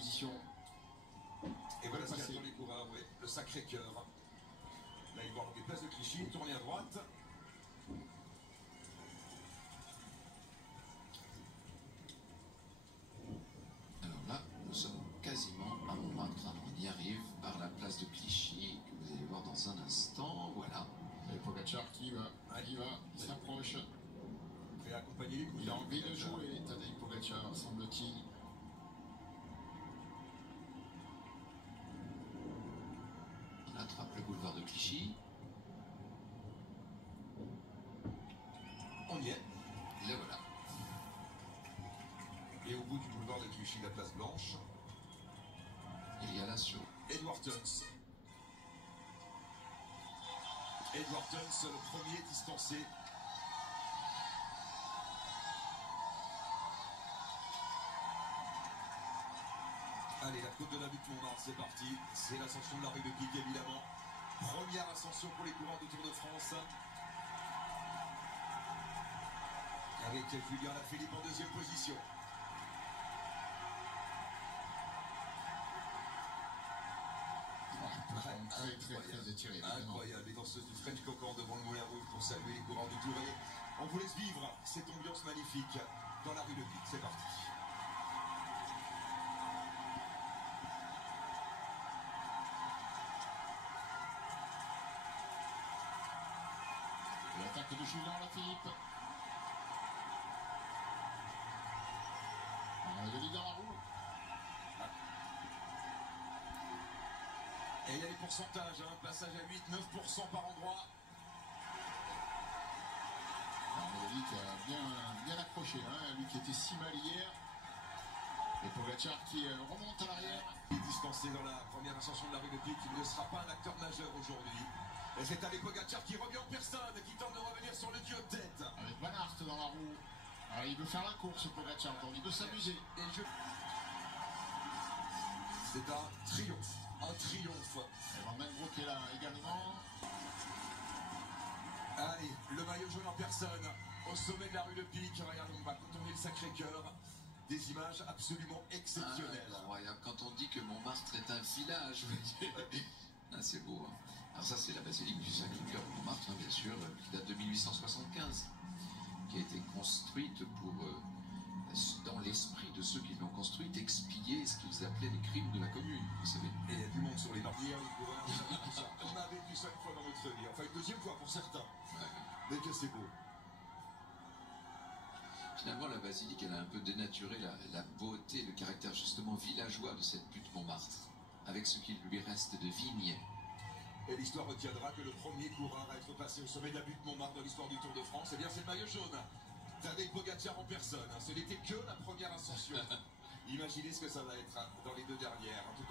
position. Et voilà ce qu'il y a dans les coureurs, oui. Le Sacré-Cœur. Là, il va avoir des places de Clichy, tourner à droite. Alors là, nous sommes quasiment à Montmartre. On y arrive par la place de Clichy, que vous allez voir dans un instant. Voilà. Et Pogacar qui va, il s'approche. Et accompagner les coureurs. Il a envie de jouer, Tadej Pogacar, semble-t-il. On attrape le boulevard de Clichy. On y est. Et voilà. Et au bout du boulevard de Clichy, la place Blanche. Il y a l'assaut. Edward Tuns. Edward Tuns, le premier distancé. Allez, la côte de la butte Montmartre, c'est parti. C'est l'ascension de la rue de Pic, évidemment. Première ascension pour les coureurs du Tour de France. Avec Julien Alaphilippe en deuxième position. Très étiré. Incroyable. Les danseuses du French Cancan devant le Moulin Rouge pour saluer les coureurs du Tour. Et on vous laisse vivre cette ambiance magnifique dans la rue de Pic. C'est parti. L'attaque de Julien Alaphilippe. On est dans la roue. Et il y a les pourcentages, hein, passage à 8-9% par endroit. Lui qui a bien accroché, hein, lui qui était si mal hier. Et Pogacar qui remonte à l'arrière. Il est distancé dans la première ascension de la rue de Pic. Il ne sera pas un acteur majeur aujourd'hui. Et c'est avec Pogacar qui revient en personne, qui tente de revenir sur le duo de tête. Avec Van Aert dans la roue. Alors, il veut faire la course, Pogacar, il veut s'amuser. C'est un triomphe. Un triomphe. Et Van Den Broek est là également. Allez, le maillot jaune en personne, au sommet de la rue de Pic. Regardez, on va contourner le Sacré-Cœur. Des images absolument exceptionnelles. Incroyable. Quand on dit que Montmartre est un village, c'est beau. Hein. Alors ça, c'est la basilique du Sacré-Cœur de Montmartre, hein, bien sûr, qui date de 1875, qui a été construite pour, dans l'esprit de ceux qui l'ont construite, expier ce qu'ils appelaient les crimes de la commune, vous savez. Et il y a du monde sur les barrières, les coureurs, tout ça. On a vécu ça une fois dans notre vie, enfin une deuxième fois pour certains. Mais que c'est beau. Finalement, la basilique, elle a un peu dénaturé la beauté, le caractère justement villageois de cette butte Montmartre, avec ce qu'il lui reste de vignes. Et l'histoire retiendra que le premier coureur à être passé au sommet de la butte Montmartre dans l'histoire du Tour de France, eh bien c'est le maillot jaune. Tadej Pogacar en personne. Ce n'était que la première ascension. Imaginez ce que ça va être dans les deux dernières. En tout cas,